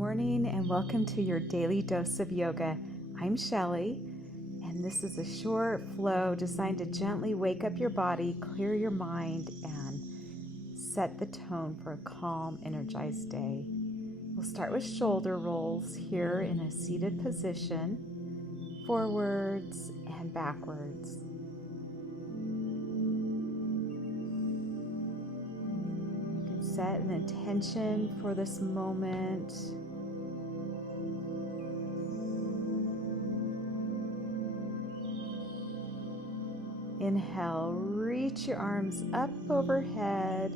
morning and welcome to your daily dose of yoga. I'm Shelly, and this is a short flow designed to gently wake up your body, clear your mind, and set the tone for a calm, energized day. We'll start with shoulder rolls here in a seated position, forwards and backwards. You can set an intention for this moment. Inhale, reach your arms up overhead.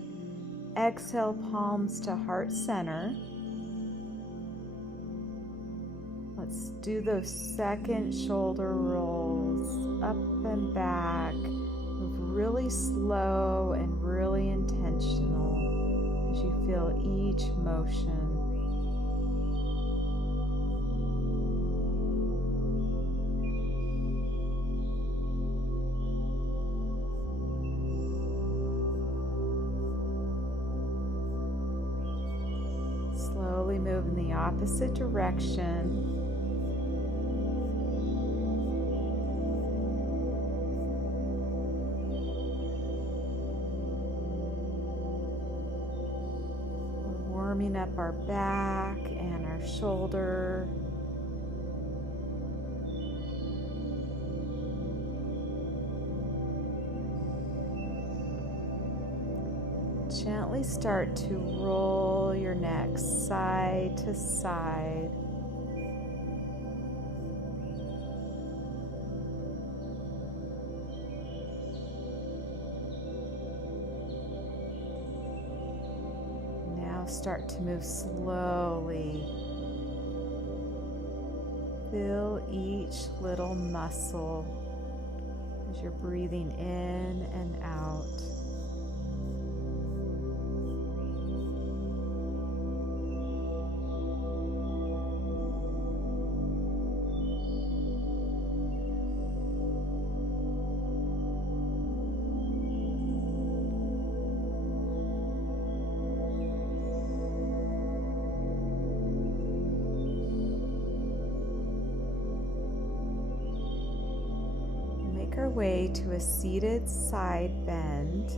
Exhale, palms to heart center. Let's do those second shoulder rolls up and back. Move really slow and really intentional as you feel each motion. Slowly move in the opposite direction. We're warming up our back and our shoulder. Gently start to roll your neck side to side. Now start to move slowly. Feel each little muscle as you're breathing in and out. Make our way to a seated side bend.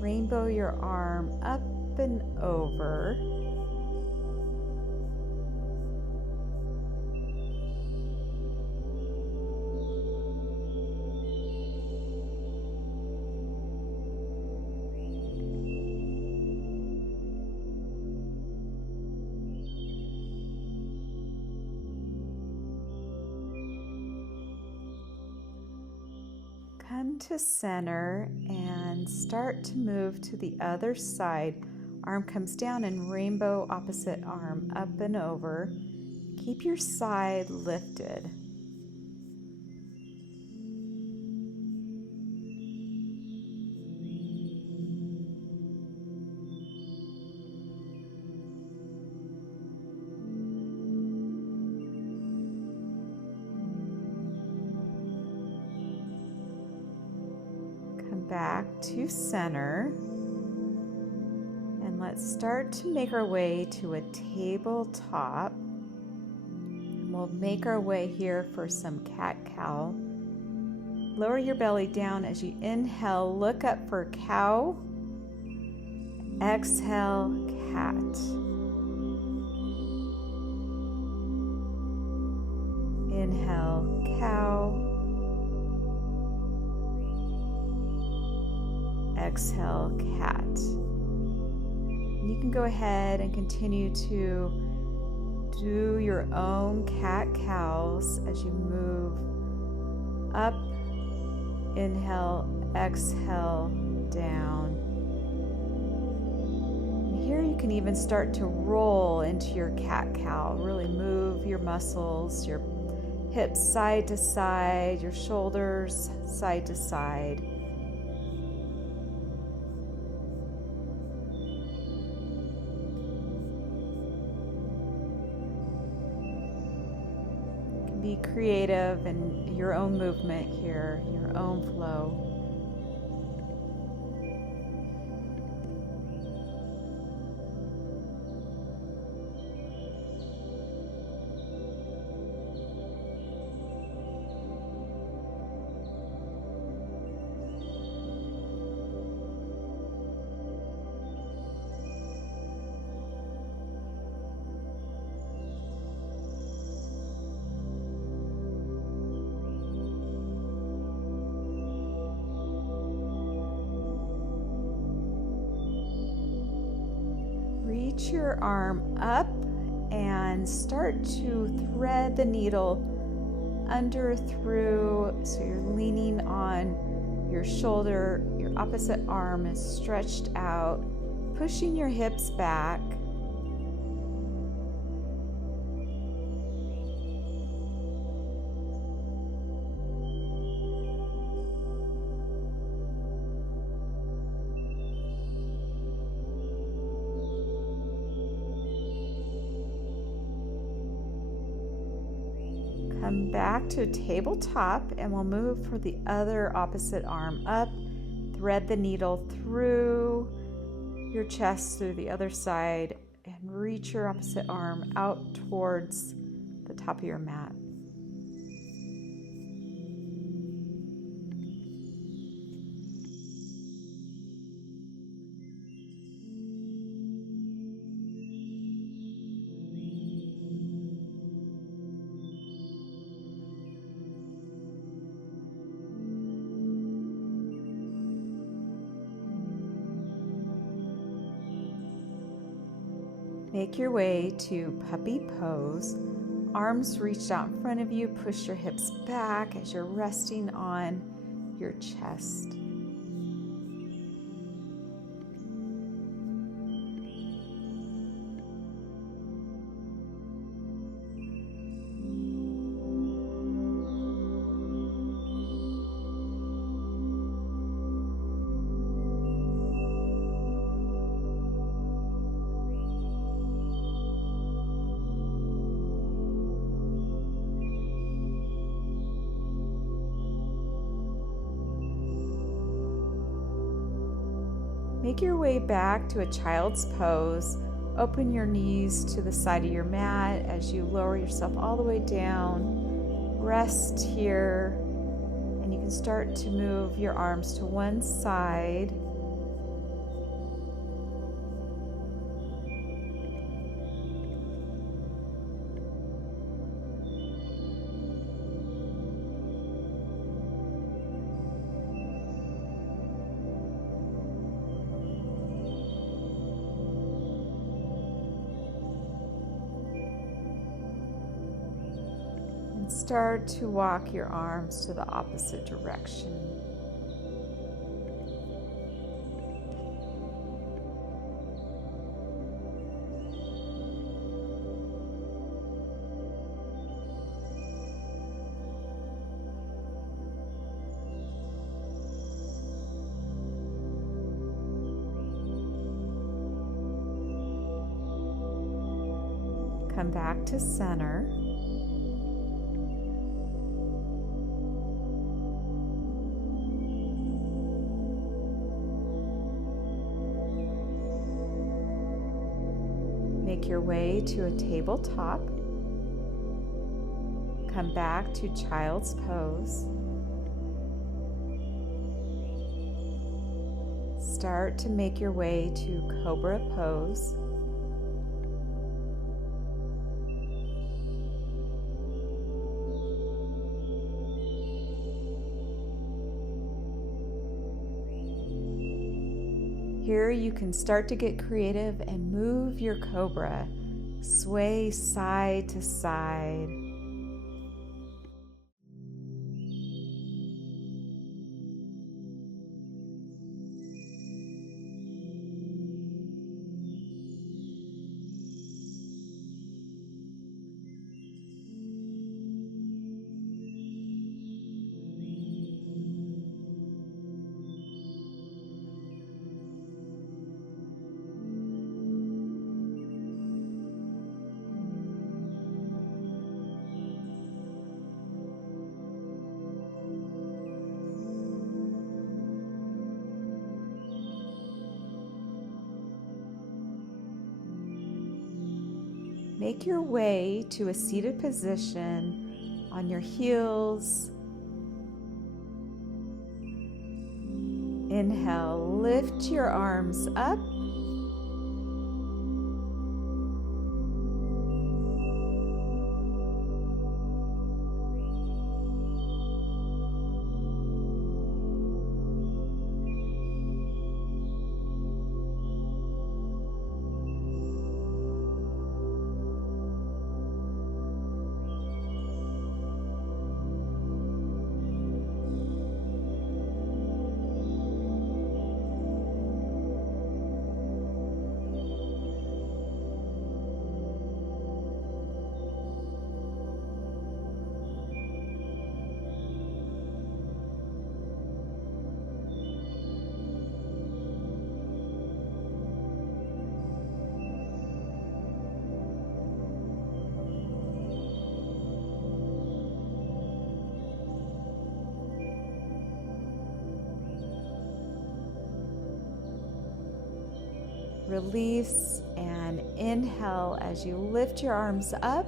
Rainbow your arm up and over. Come to center and start to move to the other side. Arm comes down and rainbow opposite arm up and over. Keep your side lifted. Back to center, and let's start to make our way to a tabletop. And we'll make our way here for some cat-cow. Lower your belly down as you inhale, look up for cow. Exhale, cat. Inhale, cow. Exhale, cat. And you can go ahead and continue to do your own cat-cows as you move up, inhale, exhale, down. And here you can even start to roll into your cat-cow. Really move your muscles, your hips side to side, your shoulders side to side. Be creative in your own movement here, your own flow. reach your arm up and start to thread the needle under through, so you're leaning on your shoulder, your opposite arm is stretched out, pushing your hips back. Come back to a tabletop and we'll move for the other opposite arm up. Thread the needle through your chest through the other side and reach your opposite arm out towards the top of your mat. Make your way to puppy pose. Arms reached out in front of you. Push your hips back as you're resting on your chest. Make your way back to a child's pose. Open your knees to the side of your mat as you lower yourself all the way down. Rest here, and you can start to move your arms to one side. Start to walk your arms to the opposite direction. Come back to center. Make your way to a tabletop. Come back to child's pose. Start to make your way to Cobra Pose. Here you can start to get creative and move your cobra. Sway side to side. Make your way to a seated position on your heels. Inhale, lift your arms up. Release and inhale as you lift your arms up.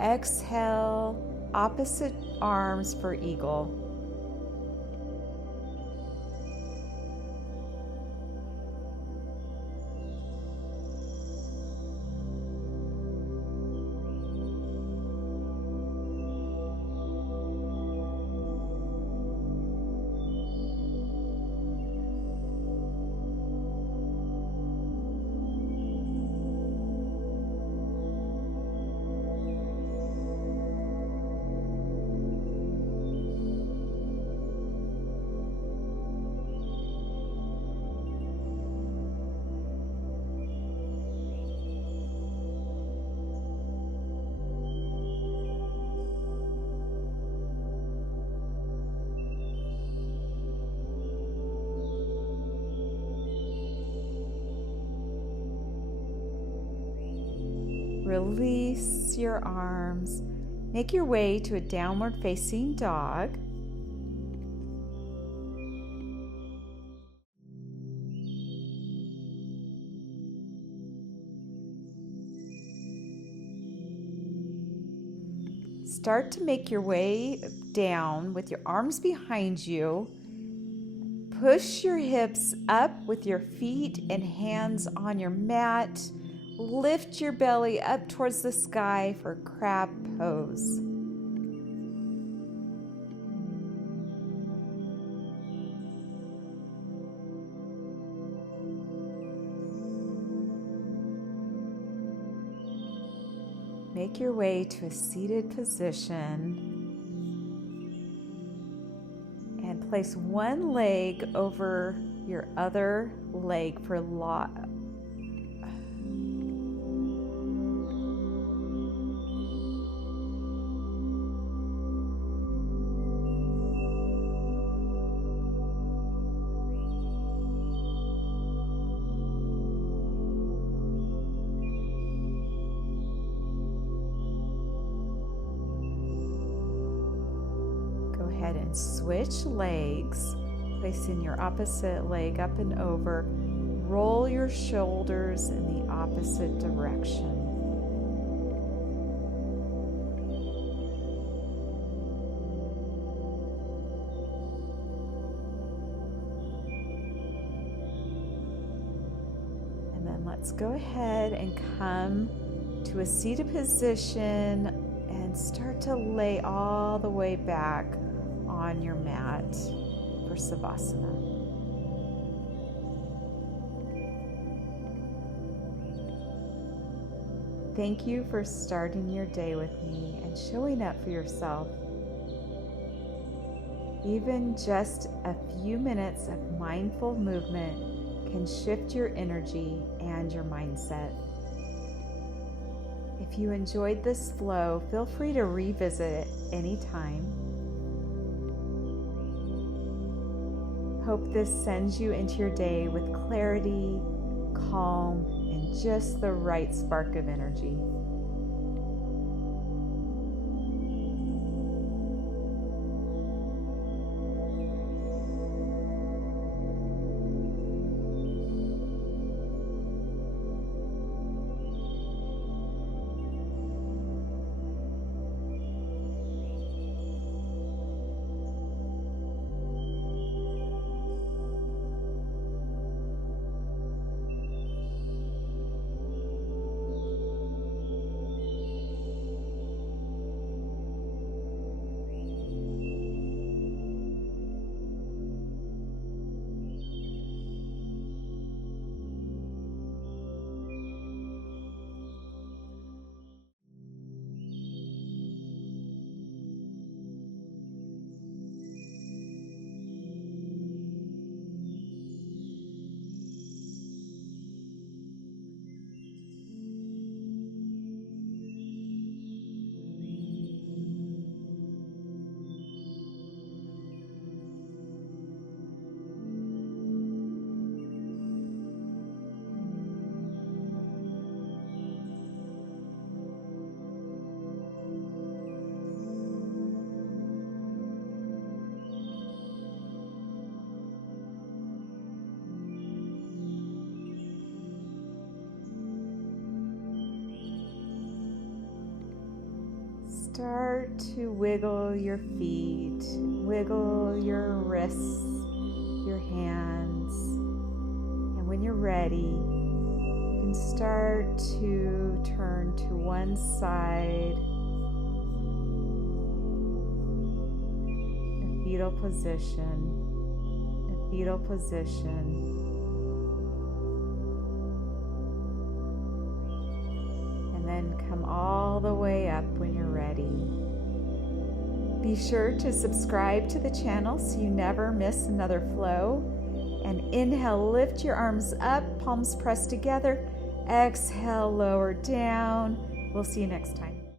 Exhale, opposite arms for eagle. Release your arms. Make your way to a downward facing dog. Start to make your way down with your arms behind you. Push your hips up with your feet and hands on your mat. Lift your belly up towards the sky for crab pose. Make your way to a seated position and place one leg over your other leg for lock. Go ahead and switch legs, placing your opposite leg up and over. Roll your shoulders in the opposite direction. And then let's go ahead and come to a seated position and start to lay all the way back on your mat for Savasana. Thank you for starting your day with me and showing up for yourself. Even just a few minutes of mindful movement can shift your energy and your mindset. If you enjoyed this flow, feel free to revisit it anytime. Hope this sends you into your day with clarity, calm, and just the right spark of energy. start to wiggle your feet, wiggle your wrists, your hands. And when you're ready, you can start to turn to one side, in a fetal position, in a fetal position. And then come all the way up when you're ready. Be sure to subscribe to the channel so you never miss another flow. And inhale, lift your arms up, palms pressed together. Exhale, lower down. We'll see you next time.